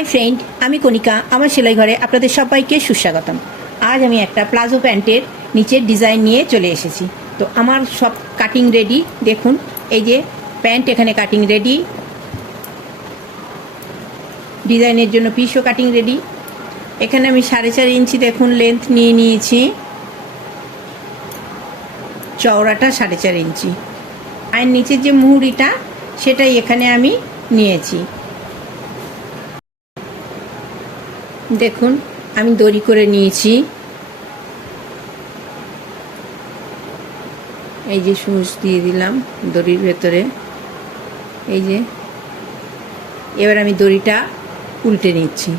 Hi friend, আমি কণিকা, আমার সেলাই ঘরে আপনাদের সবাইকে সুস্বাগতম। আজ আমি একটা প্লাজো প্যান্টের নিচের ডিজাইন নিয়ে চলে এসেছি। তো আমার সব কাটিং রেডি দেখুন, এই যে প্যান্ট এখানে কাটিং রেডি ডিজাইনের জন্য পিসও কাটিং রেডি এখানে আমি সাড়ে চার ইঞ্চি, দেখুন লেন্থ নিয়ে নিয়েছি। চওড়াটা সাড়ে চার ইঞ্চি। আর নিচের যে মুহুরিটা, সেটাই এখানে আমি নিয়েছি। দেখুন, আমি দড়ি করে নিয়েছি। এই যে সুচ দিয়ে দিলাম দড়ির ভেতরে। এই যে, এবার আমি দড়িটা উল্টে নিচ্ছি।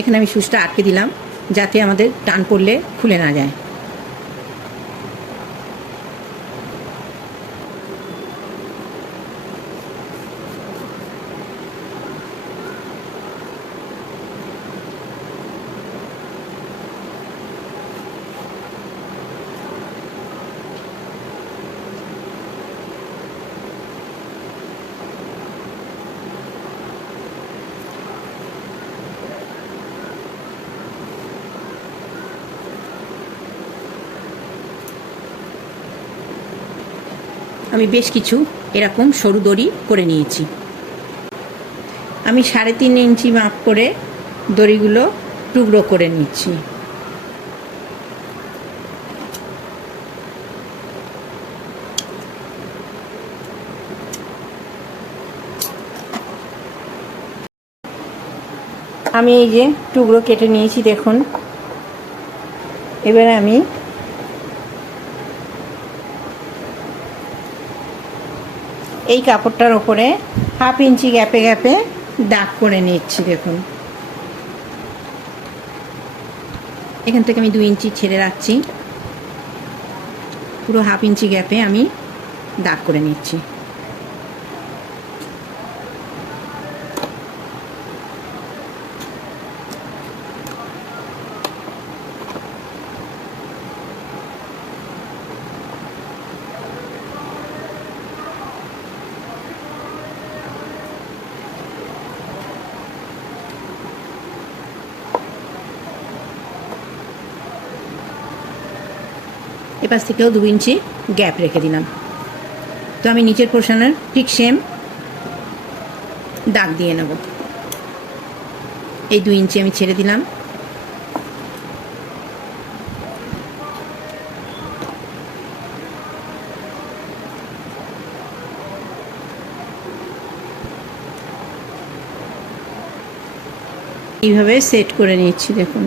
এখানে আমি সুচটা আটকে দিলাম যাতে আমাদের টান পড়লে খুলে না যায়। আমি বেশ কিছু এরকম সরু দড়ি করে নিয়েছি। আমি সাড়ে তিন ইঞ্চি মাপ করে দড়িগুলো টুকরো করে নিচ্ছি। আমি এই যে টুকরো কেটে নিয়েছি, দেখুন। এবারে আমি এই কাপড়টার ওপরে হাফ ইঞ্চি গ্যাপে গ্যাপে দাগ করে নিচ্ছি, দেখুন। এখান থেকে আমি দু ইঞ্চি ছেড়ে রাখছি। পুরো হাফ ইঞ্চি গ্যাপে আমি দাগ করে নিচ্ছি। এপাশ থেকেও দু ইঞ্চি গ্যাপ রেখে দিলাম। তো আমি নিচের পোর্শনের ঠিক সেম দাগ দিয়ে নেব। এই দু ইঞ্চি আমি ছেড়ে দিলাম। এইভাবে সেট করে নিচ্ছি, দেখুন।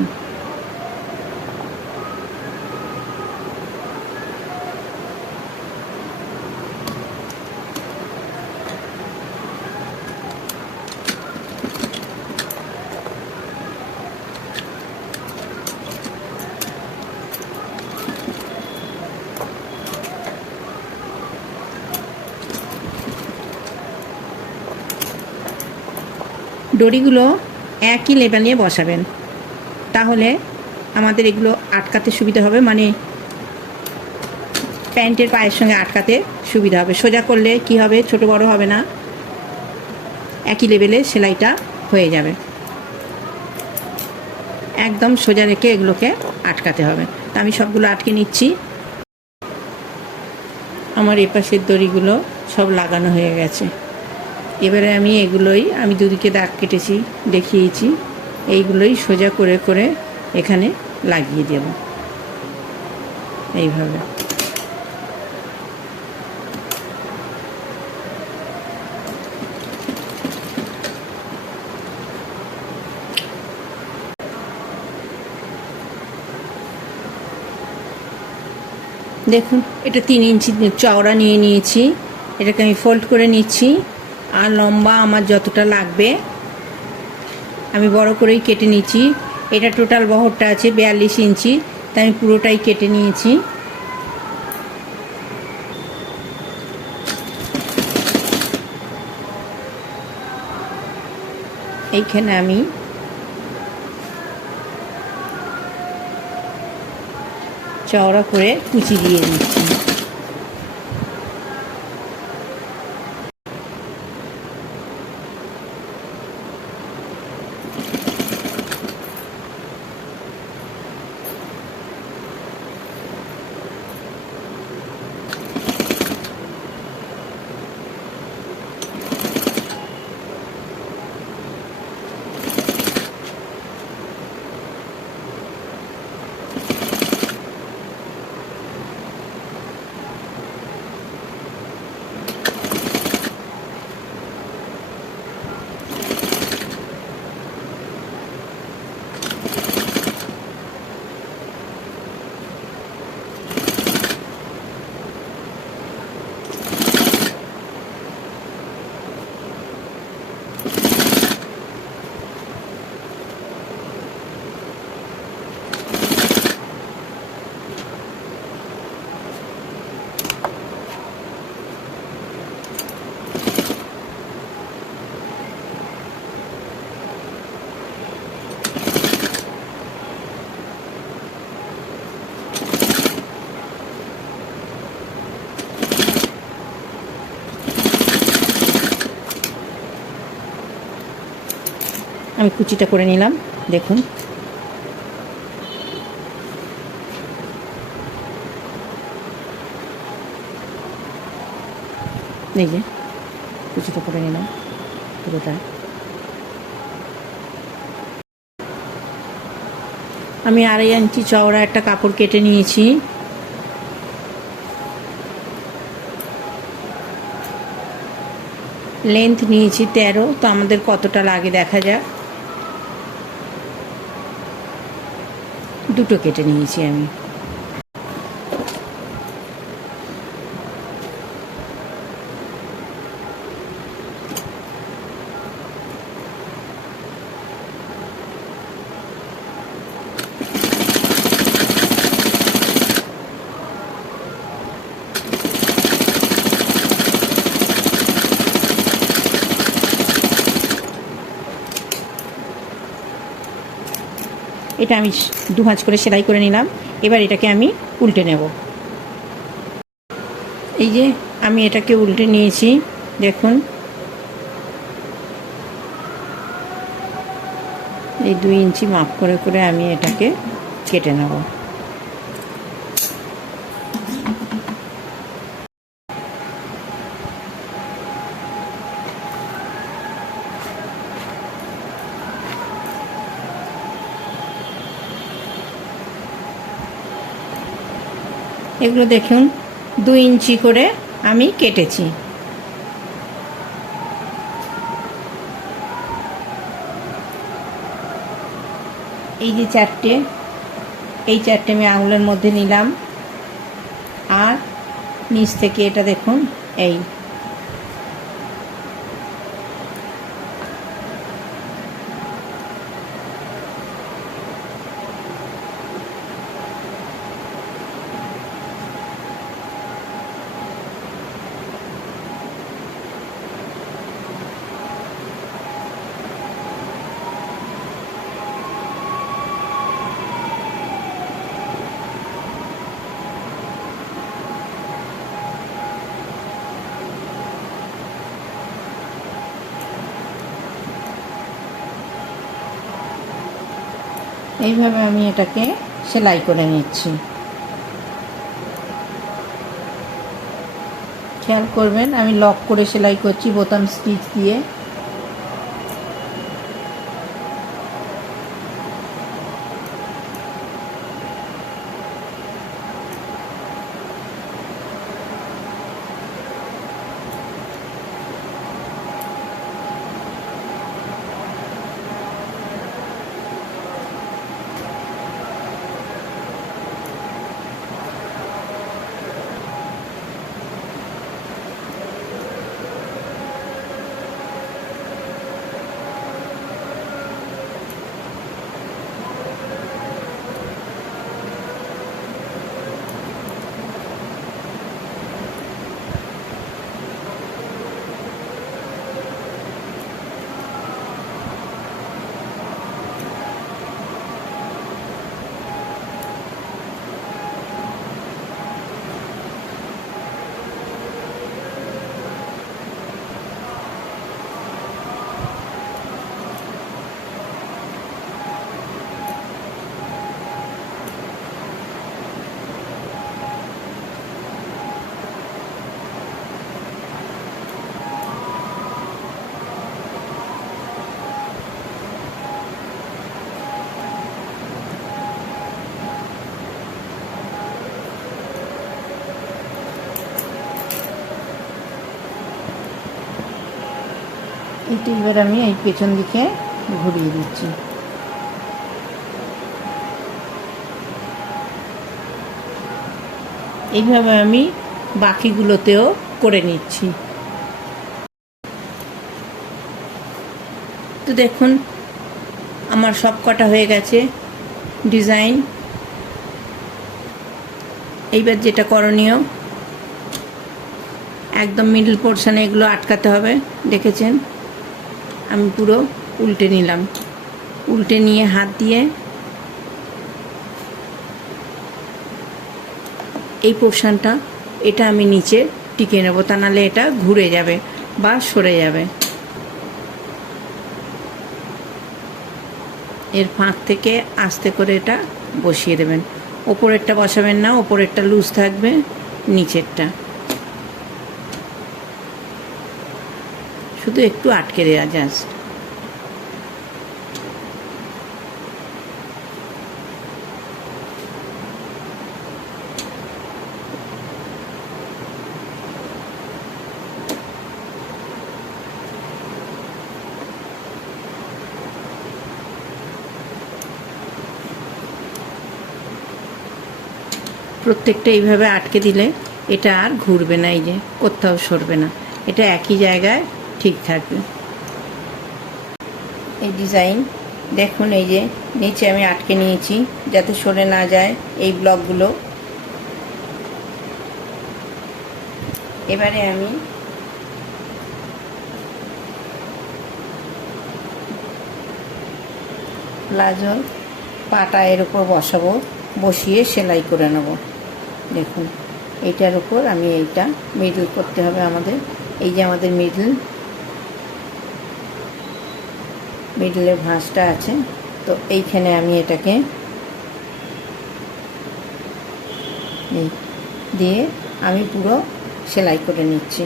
দড়িগুলো একই লেভেলে বসাবেন। তাহলে আমাদের এগুলো আটকাতে সুবিধা হবে মানে প্যান্টের পায়ের সঙ্গে আটকাতে সুবিধা হবে। সোজা করলে কি হবে? ছোট বড় হবে না। একই লেভেলে সেলাইটা হয়ে যাবে। একদম সোজা রেখে এগুলোকে আটকাতে হবে। তা আমি সবগুলো আটকে নিচ্ছি। আমার এপাশের দড়িগুলো সব লাগানো হয়ে গেছে। এবারে আমি এগুলোই, আমি দুদিকে দাগ কেটেছি, দেখিয়েছি। এইগুলোই সোজা করে করে এখানে লাগিয়ে দেব। এইভাবে। দেখুন, এটা তিন ইঞ্চি চওড়া নিয়ে নিয়েছি। এটাকে আমি ফোল্ড করে নিচ্ছি। আর লম্বা আমার যতটা লাগবে, আমি বড় করেই কেটে নিয়েছি। এটা টোটাল বহরটা আছে বিয়াল্লিশ ইঞ্চি, তাই আমি পুরোটাই কেটে নিয়েছি। এইখানে আমি চওড়া করে কুচি দিয়ে দিচ্ছি। আমি কুচিটা করে নিলাম, দেখুন। এই যে, কুচিটা করে নিলাম পুরোটা আমি আড়াই ইঞ্চি চওড়া একটা কাপড় কেটে নিয়েছি। লেন্থ নিয়েছি তেরো, তো আমাদের কতটা লাগে দেখা যাক। দুটো কেটে নিয়েছি আমি। এটা আমি দু ভাঁজ করে সেলাই করে নিলাম। এবার এটাকে আমি উল্টে নেব। এই যে আমি এটাকে উল্টে নিয়েছি, দেখুন। এই দুই ইঞ্চি মাপ করে করে আমি এটাকে কেটে নেব। এগুলো দেখুন, দুই ইঞ্চি করে আমি কেটেছি। এই যে চারটে, এই চারটে আমি আঙুলের মধ্যে নিলাম। আর নিচ থেকে এটা দেখুন, এই। এইভাবে আমি এটাকে সেলাই করে নিচ্ছি। খেয়াল করবেন, আমি লক করে সেলাই করছি বোতাম স্টিচ দিয়ে। এটা এবার আমি এই পেছন দিকে ঘুরিয়ে দিচ্ছি। এইভাবে আমি বাকিগুলোতেও করে নিচ্ছি। তো দেখুন, আমার সব কটা হয়ে গেছে, ডিজাইন। এইবার যেটা করণীয়, একদম মিডল পোর্শনে এগুলো আটকাতে হবে, দেখেছেন? আমি পুরো উল্টে নিলাম। উল্টে নিয়ে হাত দিয়ে এই পোর্শনটা, এটা আমি নিচে টিকে নেব, তা নাহলে এটা ঘুরে যাবে বা সরে যাবে। এর ফাঁক থেকে আস্তে করে এটা বসিয়ে দেবেন। ওপরেরটা বসাবেন না, ওপরেরটা লুজ থাকবে, নিচেরটা। শুধু একটু আটকে দেওয়া জাস্ট প্রত্যেকটা এইভাবে আটকে দিলে এটা আর ঘুরবে না, এই যে কোথাও সরবে না। এটা একই জায়গায় ঠিক থাকবে। এই ডিজাইন, দেখুন এই যে, নিচে আমি আটকে নিয়েছি, যাতে সরে না যায় এই ব্লকগুলো। এবারে আমি প্লাজো পাটা এর উপর বসাবো, বসিয়ে সেলাই করে নেব। দেখুন, এইটার উপর আমি এইটা মিডল করতে হবে আমাদের। এই যে আমাদের মিডল মিডলের ভাঁজটা আছে তো এইখানে আমি এটাকে দিয়ে আমি পুরো সেলাই করে নিচ্ছি।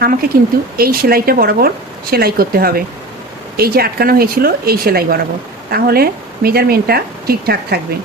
আমাকে কিন্তু এই সেলাইটা বরাবর সেলাই করতে হবে। এই যে আটকানো হয়েছিল, এই সেলাই বরাবর। তাহলে মেজারমেন্টটা ঠিকঠাক থাকবে।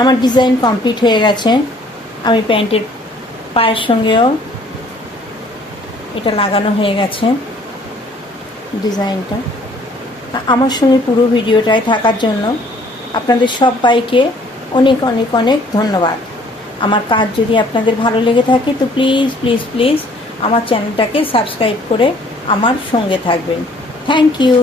আমার ডিজাইন কমপ্লিট হয়ে গেছে। আমি প্যান্টের পায়ের সঙ্গেও এটা লাগানো হয়ে গেছে ডিজাইনটা আমার সঙ্গে পুরো ভিডিওটায় থাকার জন্য আপনাদের সবাইকে অনেক অনেক অনেক ধন্যবাদ। আমার কাজ যদি আপনাদের ভালো লেগে থাকে তো প্লিজ প্লিজ প্লিজ আমার চ্যানেলটাকে সাবস্ক্রাইব করে আমার সঙ্গে থাকবেন। Thank you